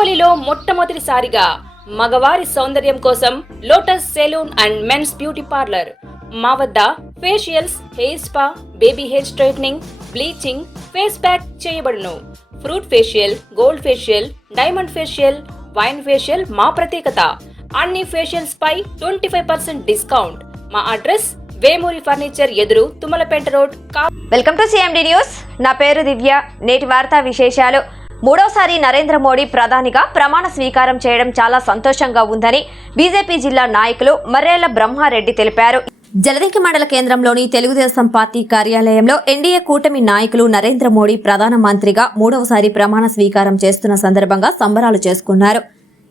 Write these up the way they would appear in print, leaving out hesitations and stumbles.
కావలిలో మొట్టమొదటిసారిగా మగవారి సౌందర్యం కోసం Lotus salon and men's beauty parlour. మా వద్ద facials, hair spa, baby hair straightening, bleaching, face pack చేయబడును. Fruit facial, gold facial, diamond facial, wine facial మా ప్రత్యేకత. అన్ని ఫేషియల్స్ పై 25% డిస్కౌంట్. మా అడ్రస్ వేమూరి ఫర్నిచర్ ఎదురు, Tummalapeta road. Welcome to CMD news. నా పేరు దివ్య. నేటి వార్తా విశేషాలు. మూడోసారి నరేంద్ర మోడీ ప్రధానిగా ప్రమాణ స్వీకారం చేయడం చాలా సంతోషంగా ఉందని బీజేపీ జిల్లా నాయకులు మర్రేళ్ల బ్రహ్మారెడ్డి తెలిపారు. జలదింకి మండల కేంద్రంలోని తెలుగుదేశం పార్టీ కార్యాలయంలో ఎన్డీఏ కూటమి నాయకులు నరేంద్ర మోడీ ప్రధానమంత్రిగా మూడవసారి ప్రమాణ స్వీకారం చేస్తున్న సందర్భంగా సంబరాలు చేసుకున్నారు.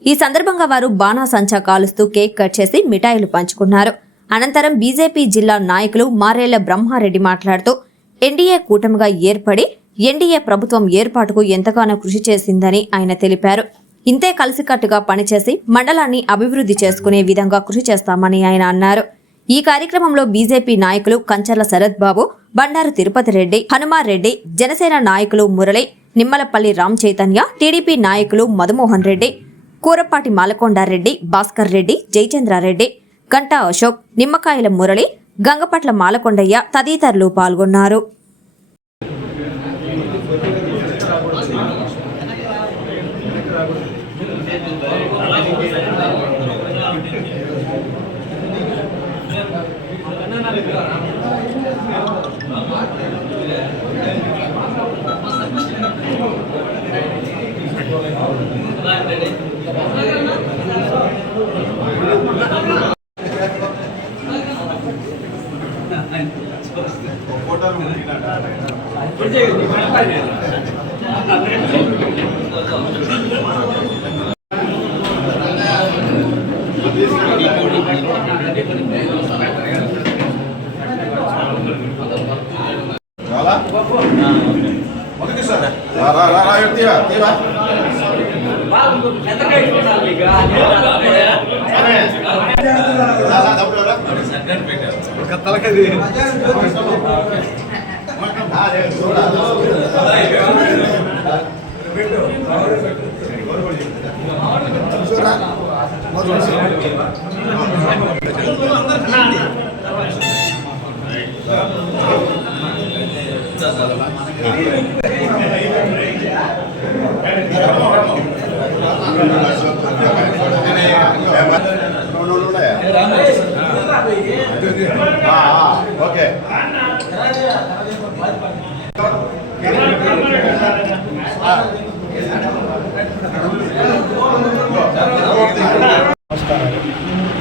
ఈ సందర్భంగా వారు బాణాసంచా కాలుస్తూ కేక్ కట్ చేసి మిఠాయిలు పంచుకున్నారు. అనంతరం బీజేపీ జిల్లా నాయకులు మర్రేళ్ల బ్రహ్మారెడ్డి మాట్లాడుతూ ఎన్డీఏ కూటమిగా ఏర్పడి ఎన్డీఏ ప్రభుత్వం ఏర్పాటుకు ఎంతగానో కృషి చేసిందని ఆయన తెలిపారు. ఇంతే కలిసికట్టుగా పనిచేసి మండలాన్ని అభివృద్ధి చేసుకునే విధంగా కృషి చేస్తామని ఆయన అన్నారు. ఈ కార్యక్రమంలో బీజేపీ నాయకులు కంచర్ల శరత్ బాబు, బండారు తిరుపతి రెడ్డి, హనుమారెడ్డి, జనసేన నాయకులు మురళి, నిమ్మలపల్లి రామ్ చైతన్య, టీడీపీ నాయకులు మధుమోహన్ రెడ్డి, కూరపాటి మాలకొండారెడ్డి, భాస్కర్ రెడ్డి, జయచంద్రారెడ్డి, గంటా అశోక్, నిమ్మకాయల మురళి, గంగపట్ల మాలకొండయ్య తదితరులు పాల్గొన్నారు.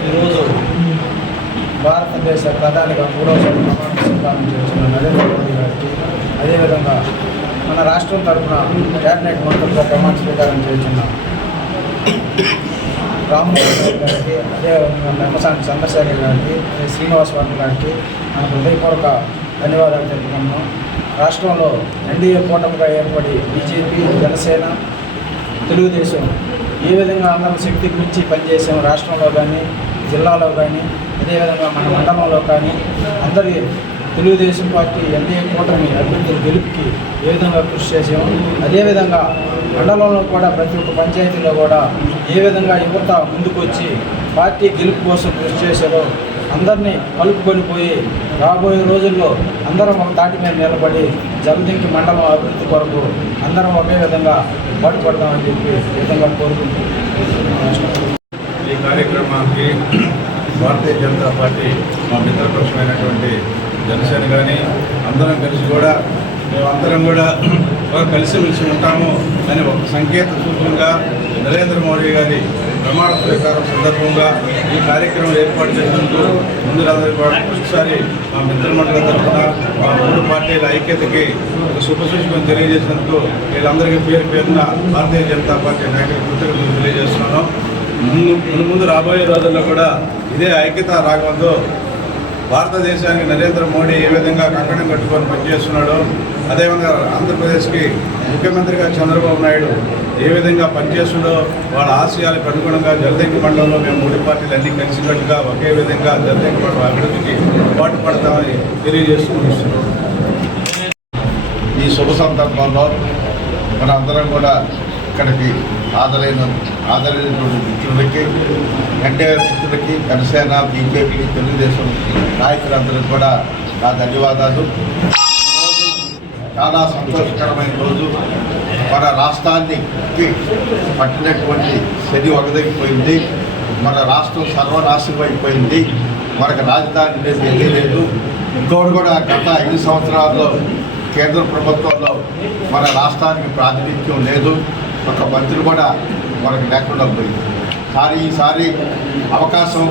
ఈరోజు భారతదేశ ప్రధానిగా మూడవసారి ప్రమాణ స్వీకారం చేస్తున్న నరేంద్ర మోడీ గారికి, అదేవిధంగా మన రాష్ట్రం తరఫున క్యాబినెట్ మంత్రులతో ప్రమాణ స్వీకారం చేస్తున్న రామ్మోహన్ రెడ్డి గారికి, అదేవిధంగా మెమ్మసాని చంద్రశేఖర్ గారికి, శ్రీనివాస్ వర్మ గారికి మన హృదయపూర్వక ధన్యవాదాలు తెలుపుకున్నాం. రాష్ట్రంలో ఎన్డీఏ కూటమిగా ఏర్పడి బీజేపీ, జనసేన, తెలుగుదేశం ఏ విధంగా అందరం శక్తి గురించి పనిచేసాం, రాష్ట్రంలో కానీ, జిల్లాలో కానీ, అదేవిధంగా మన మండలంలో కానీ అందరి తెలుగుదేశం పార్టీ ఎన్డీఏ కూటమి అభ్యర్థుల గెలుపుకి ఏ విధంగా కృషి చేసాము, అదేవిధంగా మండలంలో కూడా ప్రతి ఒక్క పంచాయతీలో కూడా ఏ విధంగా యువత ముందుకు వచ్చి పార్టీ గెలుపు కోసం కృషి చేశారో అందరినీ కలుపుకొని పోయి రాబోయే రోజుల్లో అందరం ఒక తాటి మీద నిలబడి జలదింకి మండలం అభివృద్ధి కొరకు అందరం ఒకే విధంగా పాటుపడదామని చెప్పి విధంగా కోరుకుంటూ ఈ కార్యక్రమానికి భారతీయ జనతా పార్టీ మా మిత్రపక్షమైనటువంటి జనసేన కానీ అందరం కలిసి కూడా మేమందరం కూడా కలిసిమెలిసి ఉంటాము అని ఒక సంకేత సూచనగా నరేంద్ర మోడీ గారి ప్రమాణ స్వీకారం సందర్భంగా ఈ కార్యక్రమం ఏర్పాటు చేసినందుకు ముందులందరూ కూడా ఒకసారి మా మిత్రమండలి తరఫున మా మూడు పార్టీల ఐక్యతకి ఒక శుభసూచకం తెలియజేసినందుకు వీళ్ళందరికీ పేరున భారతీయ జనతా పార్టీ నాయకులు కృతజ్ఞతలు తెలియజేస్తున్నాను. ముందు రాబోయే రోజుల్లో కూడా ఇదే ఐక్యత రాగంతో భారతదేశానికి నరేంద్ర మోడీ ఏ విధంగా కంకణం కట్టుకొని పనిచేస్తున్నాడో, అదేవిధంగా ఆంధ్రప్రదేశ్కి ముఖ్యమంత్రిగా చంద్రబాబు నాయుడు ఏ విధంగా పనిచేస్తుండో వాళ్ళ ఆశయాలకు అనుగుణంగా జలదింకి మండలంలో మేము మూడు పార్టీలు అన్నీ కలిసికట్టుగా ఒకే విధంగా జలదింకి మండలం అభివృద్ధికి పాటుపడతామని తెలియజేస్తున్నాం. ఈ శుభ సందర్భంలో మన అందరం కూడా ఇక్కడికి హాజరైనటువంటి మిత్రులకి, ఎన్టీఆర్ మిత్రులకి, జనసేన, బీజేపీ, తెలుగుదేశం నాయకులందరికీ కూడా నా ధన్యవాదాలు. చాలా సంతోషకరమైన రోజు. మన రాష్ట్రానికి పట్టినటువంటి శని ఒగదగిపోయింది. మన రాష్ట్రం సర్వనాశనం అయిపోయింది. మనకు రాజధాని లేదు, ఏమీ లేదు. ఇంకోటి కూడా గత 5 సంవత్సరాల్లో కేంద్ర ప్రభుత్వంలో మన రాష్ట్రానికి ప్రాతినిధ్యం లేదు. ఒక మంత్రి కూడా మనకు లేకుండా పోయింది. ఈసారి అవకాశం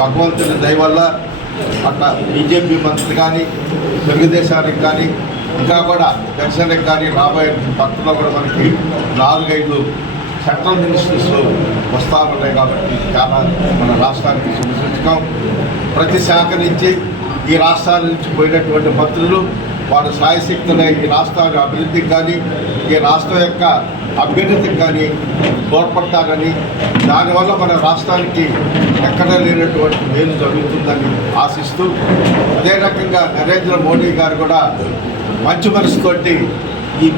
భగవంతుని దయ వల్ల అట్లా బీజేపీ మంత్రి కానీ, తెలుగుదేశానికి కానీ, ఇంకా కూడా జనసేనకి కానీ రాబోయే పక్కలో కూడా మనకి 4-5 సెంట్రల్ మినిస్టర్స్ వస్తూ ఉన్నాయి. కాబట్టి చాలా మన రాష్ట్రానికి శుభసూచకం. ప్రతి శాఖ నుంచి ఈ రాష్ట్రాల నుంచి పోయినటువంటి మంత్రులు వారు సాయశక్తులై ఈ రాష్ట్రాల అభివృద్ధికి కానీ, ఈ రాష్ట్రం యొక్క అభ్యున్నతికి కానీ తోడ్పడతారని, దానివల్ల మన రాష్ట్రానికి ఎక్కడా లేనటువంటి మేలు జరుగుతుందని ఆశిస్తూ, అదే రకంగా నరేంద్ర మోడీ గారు కూడా మంచి మనసుతోటి ఈ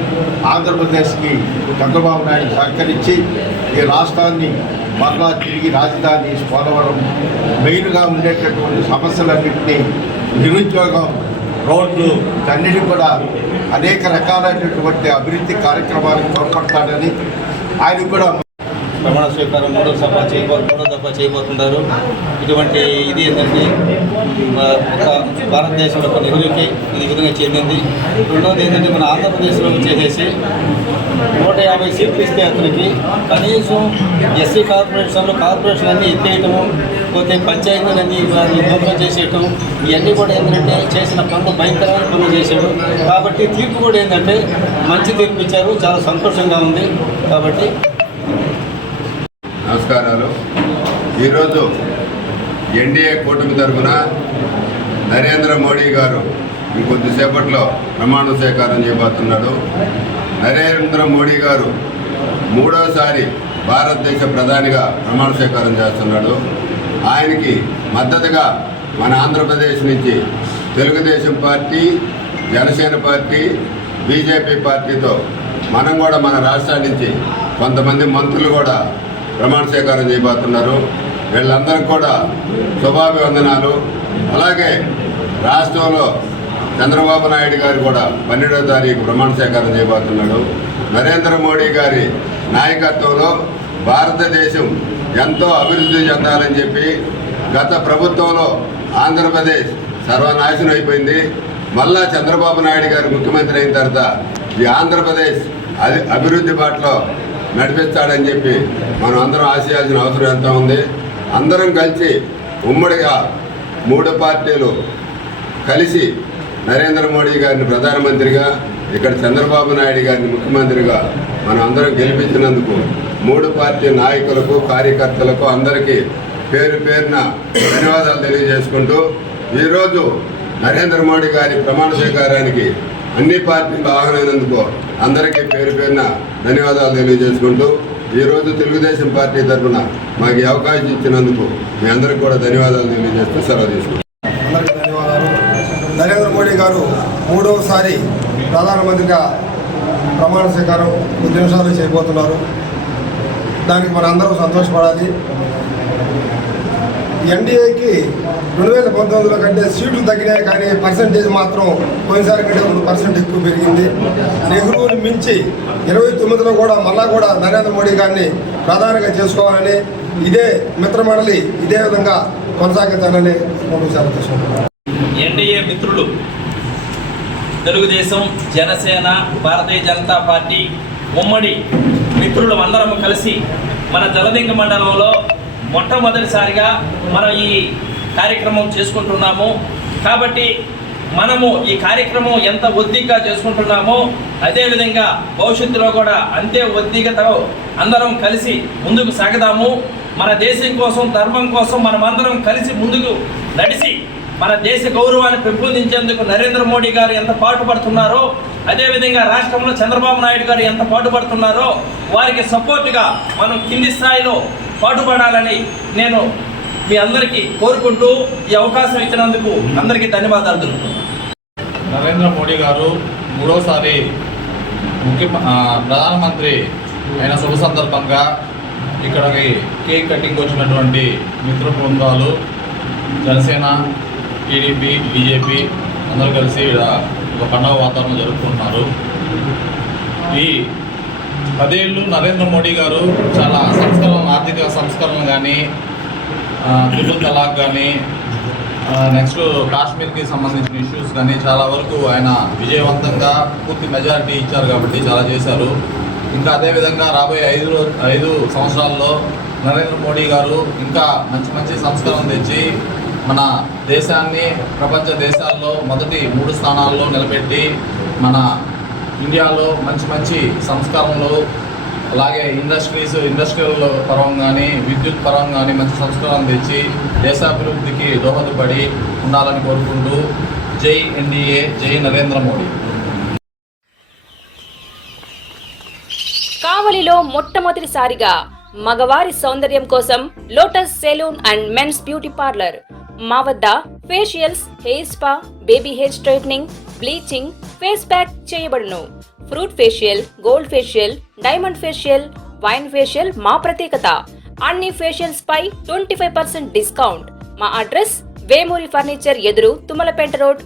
ఆంధ్రప్రదేశ్కి చంద్రబాబు నాయుడు సహకరించి ఈ రాష్ట్రాన్ని మరలా తిరిగి రాజధాని పోలవరం మెయిన్గా ఉండేటటువంటి సమస్యలన్నింటినీ, నిరుద్యోగం, రోడ్లు అన్నిటి కూడా అనేక రకాలైనటువంటి అభివృద్ధి కార్యక్రమాలకు తోడ్పడతాడని ఆయన కూడా ప్రమాణ స్వీకారం మూడో దఫా చేయబోతున్నారు. ఇటువంటి ఇది ఏంటంటే ఒక భారతదేశంలో ఒక నెహ్రూకి ఇది విధంగా చెందింది. రెండవది ఏంటంటే మన ఆంధ్రప్రదేశ్లో వచ్చేసేసి 150 సీట్లు ఇస్తే అతనికి కనీసం ఎస్సీ కార్పొరేషన్ అన్నీ ఎత్తేయటము, పోతే పంచాయతీలన్నీ దూరం చేసేయటం, ఇవన్నీ కూడా ఏంటంటే చేసిన పనులు భయంకరమైన పనులు చేశాడు. కాబట్టి తీర్పు కూడా ఏంటంటే మంచి తీర్పు ఇచ్చారు. చాలా సంతోషంగా ఉంది. కాబట్టి నమస్కారాలు. ఈరోజు ఎన్డీఏ కూటమి తరఫున నరేంద్ర మోడీ గారు ఇంకొద్దిసేపట్లో ప్రమాణ స్వీకారం చేయబోతున్నాడు. నరేంద్ర మోడీ గారు 3వసారి భారతదేశ ప్రధానిగా ప్రమాణ స్వీకారం చేస్తున్నాడు. ఆయనకి మద్దతుగా మన ఆంధ్రప్రదేశ్ నుంచి Telugu Desam party, Janasena party, BJP పార్టీతో మనం కూడా మన రాష్ట్రాల నుంచి కొంతమంది మంత్రులు కూడా ప్రమాణ స్వీకారం చేయబోతున్నారు. వీళ్ళందరికీ కూడా శుభాభివందనాలు. అలాగే రాష్ట్రంలో చంద్రబాబు నాయుడు గారు కూడా 12వ తారీఖు ప్రమాణ స్వీకారం చేయబోతున్నాడు. నరేంద్ర మోడీ గారి నాయకత్వంలో భారతదేశం ఎంతో అభివృద్ధి చెందాలని చెప్పి గత ప్రభుత్వంలో ఆంధ్రప్రదేశ్ సర్వనాశనం అయిపోయింది. మళ్ళా చంద్రబాబు నాయుడు గారు ముఖ్యమంత్రి అయిన తర్వాత ఈ ఆంధ్రప్రదేశ్ అభివృద్ధి బాటలో నడిపిస్తాడని చెప్పి మనం అందరం ఆశయాల్సిన అవసరం ఎంత ఉంది. అందరం కలిసి ఉమ్మడిగా 3 పార్టీలు కలిసి నరేంద్ర మోడీ గారిని ప్రధానమంత్రిగా, ఇక్కడ చంద్రబాబు నాయుడు గారిని ముఖ్యమంత్రిగా మనం అందరం గెలిపించినందుకు 3 పార్టీ నాయకులకు, కార్యకర్తలకు అందరికీ పేరు పేరున ధన్యవాదాలు తెలియజేసుకుంటూ, ఈరోజు నరేంద్ర మోడీ గారి ప్రమాణ స్వీకారానికి అన్ని పార్టీలు ఆహ్వానినందుకు అందరికీ పేరు పేరున ధన్యవాదాలు తెలియజేసుకుంటూ, ఈరోజు తెలుగుదేశం పార్టీ తరఫున మాకు ఈ అవకాశం ఇచ్చినందుకు మీ అందరికీ కూడా ధన్యవాదాలు తెలియజేస్తూ సెలవు తీసుకుంటాం. అందరికీ ధన్యవాదాలు. నరేంద్ర మోడీ గారు 3వసారి ప్రధానమంత్రిగా ప్రమాణ స్వీకారం 10 నిమిషాలు చేయబోతున్నారు. దానికి మన అందరూ సంతోషపడాలి. ఎన్డీఏకి 2019లో కంటే సీట్లు తగ్గినాయి, కానీ పర్సంటేజ్ మాత్రం పోయినసారి కంటే 2% ఎక్కువ పెరిగింది. నెహ్రూని మించి 29లో కూడా మళ్ళా కూడా నరేంద్ర మోడీ గారిని ప్రధానంగా చేసుకోవాలని, ఇదే మిత్రమండలి ఇదే విధంగా కొనసాగించాలని సెలవు. ఎన్డీఏ మిత్రులు తెలుగుదేశం, జనసేన, భారతీయ జనతా పార్టీ ఉమ్మడి మిత్రులు అందరం కలిసి మన జలదింగ మండలంలో మొట్టమొదటిసారిగా మనం ఈ కార్యక్రమం చేసుకుంటున్నాము. కాబట్టి మనము ఈ కార్యక్రమం ఎంత ఒద్దిగ్గా చేసుకుంటున్నామో అదేవిధంగా భవిష్యత్తులో కూడా అంతే ఒద్దిగతో అందరం కలిసి ముందుకు సాగదాము. మన దేశం కోసం, ధర్మం కోసం మనమందరం కలిసి ముందుకు నడిచి మన దేశ గౌరవాన్ని పెంపొందించేందుకు నరేంద్ర మోడీ గారు ఎంత పాటుపడుతున్నారో, అదేవిధంగా రాష్ట్రంలో చంద్రబాబు నాయుడు గారు ఎంత పాటుపడుతున్నారో వారికి సపోర్టుగా మనం కింది స్థాయిలో పాటుపడాలని నేను మీ అందరికీ కోరుకుంటూ ఈ అవకాశం ఇచ్చినందుకు అందరికీ ధన్యవాదాలు తెలుపుతున్నాను. నరేంద్ర మోడీ గారు 3వసారి ప్రధానమంత్రి అయిన శుభ సందర్భంగా ఇక్కడికి కేక్ కటింగ్ వచ్చినటువంటి మిత్ర బృందాలు, జనసేన, టీడీపీ, బీజేపీ అందరూ కలిసి ఇక్కడ ఒక పండుగ వాతావరణం జరుపుకుంటున్నారు. ఈ 10 ఏళ్ళు నరేంద్ర మోడీ గారు చాలా ఆర్థిక సంస్కరణ కానీ, ట్రిపుల్ తలాక్ కానీ, నెక్స్ట్ కాశ్మీర్కి సంబంధించిన ఇష్యూస్ కానీ చాలా వరకు ఆయన విజయవంతంగా పూర్తి మెజారిటీ ఇచ్చారు కాబట్టి చాలా చేశారు. ఇంకా అదేవిధంగా రాబోయే 5 సంవత్సరాల్లో నరేంద్ర మోడీ గారు ఇంకా మంచి సంస్కరణ తెచ్చి మన దేశాన్ని ప్రపంచ దేశాల్లో మొదటి 3 స్థానాల్లో నిలబెట్టి మన ఇండియాలో మంచి సంస్కరణలు, అలాగే ఇండస్ట్రియల్ పరంగా కానీ, విద్యుత్ పరంగా కానీ మంచి సంస్కరణ తెచ్చి దేశాభివృద్ధికి దోహదపడి ఉండాలని కోరుకుంటూ జై ఎన్డీఏ, జై నరేంద్ర మోడీ. కావలిలో మొట్టమొదటిసారిగా మగవారి సౌందర్యం కోసం Lotus salon and men's beauty parlour. మా వద్ద facials, hair spa, baby hair straightening, bleaching, face pack చేయబడును. Fruit facial, gold facial, diamond facial, wine facial మా ప్రత్యేకత. అన్ని ఫేషియల్స్ పై 25% డిస్కౌంట్. మా అడ్రస్ వేమూరి ఫర్నిచర్ ఎదురు, తుమ్మలపేట రోడ్,